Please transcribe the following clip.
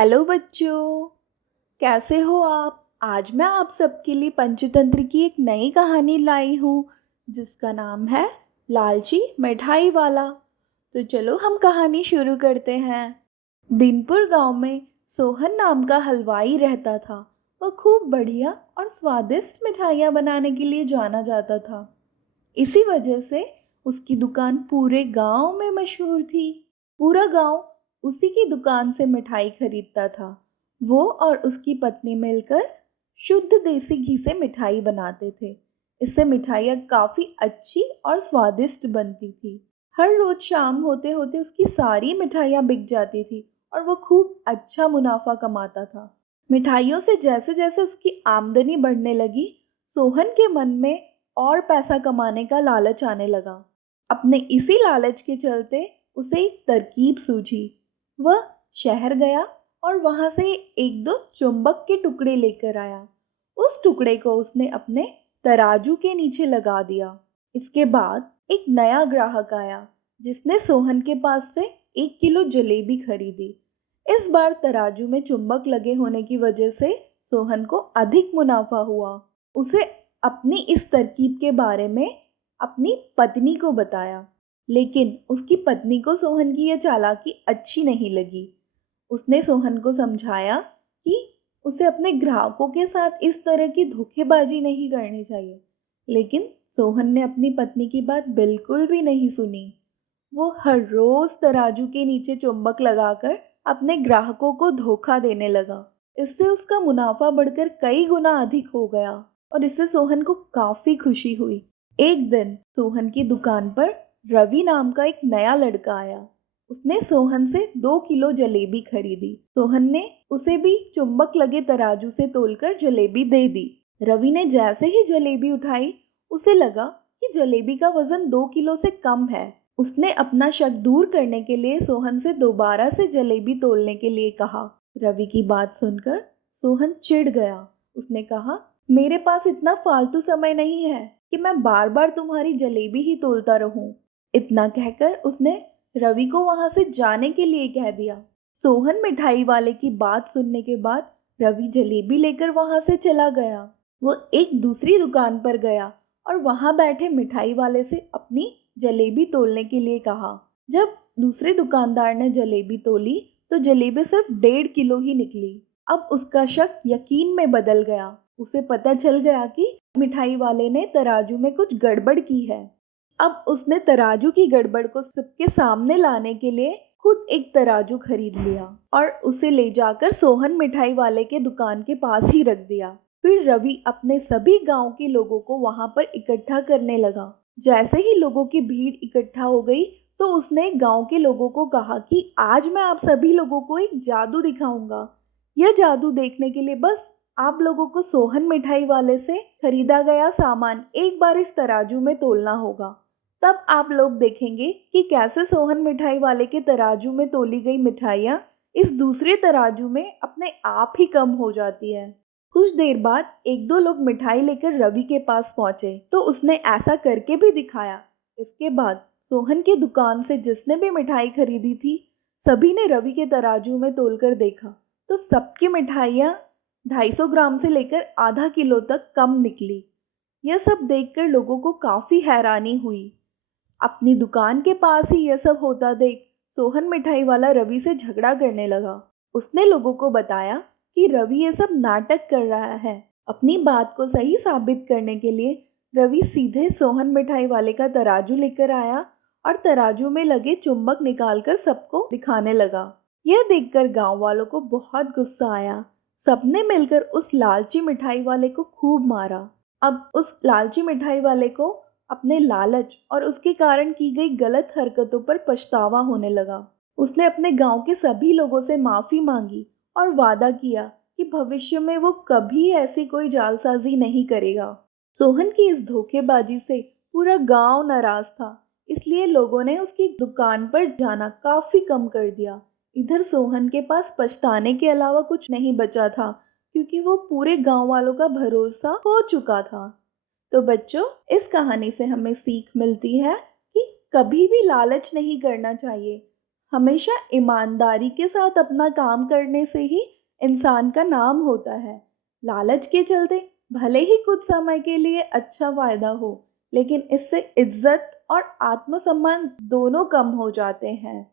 Hello बच्चों, कैसे हो आप? आज मैं आप सबके लिए पंचतंत्र की एक नई कहानी लाई हूँ जिसका नाम है लालची मिठाई वाला। तो चलो हम कहानी शुरू करते हैं। दीनपुर गांव में सोहन नाम का हलवाई रहता था। वह खूब बढ़िया और स्वादिष्ट मिठाइयाँ बनाने के लिए जाना जाता था। इसी वजह से उसकी दुकान पूरे गांव में मशहूर थी। पूरा गांव उसी की दुकान से मिठाई खरीदता था। वो और उसकी पत्नी मिलकर शुद्ध देसी घी से मिठाई बनाते थे। इससे मिठाइयाँ काफ़ी अच्छी और स्वादिष्ट बनती थी। हर रोज शाम होते होते उसकी सारी मिठाइयाँ बिक जाती थी और वो खूब अच्छा मुनाफा कमाता था। मिठाइयों से जैसे जैसे उसकी आमदनी बढ़ने लगी, सोहन के मन में और पैसा कमाने का लालच आने लगा। अपने इसी लालच के चलते उसे एक तरकीब सूझी। वह शहर गया और वहां से एक दो चुंबक के टुकड़े लेकर आया। उस टुकड़े को उसने अपने तराजू के नीचे लगा दिया। इसके बाद एक नया ग्राहक आया जिसने सोहन के पास से 1 किलो जलेबी खरीदी। इस बार तराजू में चुंबक लगे होने की वजह से सोहन को अधिक मुनाफा हुआ। उसे अपनी इस तरकीब के बारे में अपनी पत्नी को बताया, लेकिन उसकी पत्नी को सोहन की यह चालाकी अच्छी नहीं लगी। उसने सोहन को समझाया कि उसे अपने ग्राहकों के साथ इस तरह की धोखेबाजी नहीं करनी चाहिए, लेकिन सोहन ने अपनी पत्नी की बात बिल्कुल भी नहीं सुनी। वो हर रोज तराजू के नीचे चुंबक लगाकर अपने ग्राहकों को धोखा देने लगा। इससे उसका मुनाफा बढ़कर कई गुना अधिक हो गया और इससे सोहन को काफी खुशी हुई। एक दिन सोहन की दुकान पर रवि नाम का एक नया लड़का आया। उसने सोहन से 2 किलो जलेबी खरीदी। सोहन ने उसे भी चुंबक लगे तराजू से तोलकर जलेबी दे दी। रवि ने जैसे ही जलेबी उठाई, उसे लगा कि जलेबी का वजन 2 किलो से कम है। उसने अपना शक दूर करने के लिए सोहन से दोबारा से जलेबी तोलने के लिए कहा। रवि की बात सुनकर सोहन चिढ़ गया। उसने कहा, मेरे पास इतना फालतू समय नहीं है कि मैं बार बार तुम्हारी जलेबी ही तोलता रहूं। इतना कहकर उसने रवि को वहां से जाने के लिए कह दिया। सोहन मिठाई वाले की बात सुनने के बाद रवि जलेबी लेकर वहां से चला गया। वो एक दूसरी दुकान पर गया और वहां बैठे मिठाई वाले से अपनी जलेबी तोलने के लिए कहा। जब दूसरे दुकानदार ने जलेबी तोली तो जलेबी सिर्फ 1.5 किलो ही निकली। अब उसका शक यकीन में बदल गया। उसे पता चल गया कि मिठाई वाले ने तराजू में कुछ गड़बड़ की है। अब उसने तराजू की गड़बड़ को सबके सामने लाने के लिए खुद एक तराजू खरीद लिया और उसे ले जाकर सोहन मिठाई वाले के दुकान के पास ही रख दिया। फिर रवि अपने सभी गांव के लोगों को वहां पर इकट्ठा करने लगा। जैसे ही लोगों की भीड़ इकट्ठा हो गई तो उसने गांव के लोगों को कहा कि आज मैं आप सभी लोगों को एक जादू दिखाऊंगा। यह जादू देखने के लिए बस आप लोगों को सोहन मिठाई वाले से खरीदा गया सामान एक बार इस तराजू में तोलना होगा। तब आप लोग देखेंगे कि कैसे सोहन मिठाई वाले के तराजू में तोली गई मिठाइयाँ इस दूसरे तराजू में अपने आप ही कम हो जाती है। कुछ देर बाद एक दो लोग मिठाई लेकर रवि के पास पहुंचे तो उसने ऐसा करके भी दिखाया। इसके बाद सोहन की दुकान से जिसने भी मिठाई खरीदी थी, सभी ने रवि के तराजू में तोलकर देखा तो सबकी मिठाइयाँ 250 ग्राम से लेकर आधा किलो तक कम निकली। यह सब देखकर लोगों को काफी हैरानी हुई। अपनी दुकान के पास ही यह सब होता देख सोहन मिठाई वाला रवि से झगड़ा करने लगा। उसने लोगों को बताया कि रवि ये सब नाटक कर रहा है। अपनी बात को सही साबित करने के लिए रवि सीधे सोहन मिठाई वाले का तराजू लेकर आया और तराजू में लगे चुंबक निकालकर सबको दिखाने लगा। यह देखकर गांव वालों को बहुत गुस्सा आया। सबने मिलकर उस लालची मिठाई वाले को खूब मारा। अब उस लालची मिठाई वाले को अपने लालच और उसके कारण की गई गलत हरकतों पर पछतावा होने लगा। उसने अपने गांव के सभी लोगों से माफी मांगी और वादा किया कि भविष्य में वो कभी ऐसी कोई जालसाजी नहीं करेगा। सोहन की इस धोखेबाजी से पूरा गांव नाराज था, इसलिए लोगों ने उसकी दुकान पर जाना काफी कम कर दिया। इधर सोहन के पास पछताने के अलावा कुछ नहीं बचा था, क्योंकि वो पूरे गांव वालों का भरोसा खो चुका था। तो बच्चों, इस कहानी से हमें सीख मिलती है कि कभी भी लालच नहीं करना चाहिए। हमेशा ईमानदारी के साथ अपना काम करने से ही इंसान का नाम होता है। लालच के चलते भले ही कुछ समय के लिए अच्छा फायदा हो, लेकिन इससे इज्जत और आत्मसम्मान दोनों कम हो जाते हैं।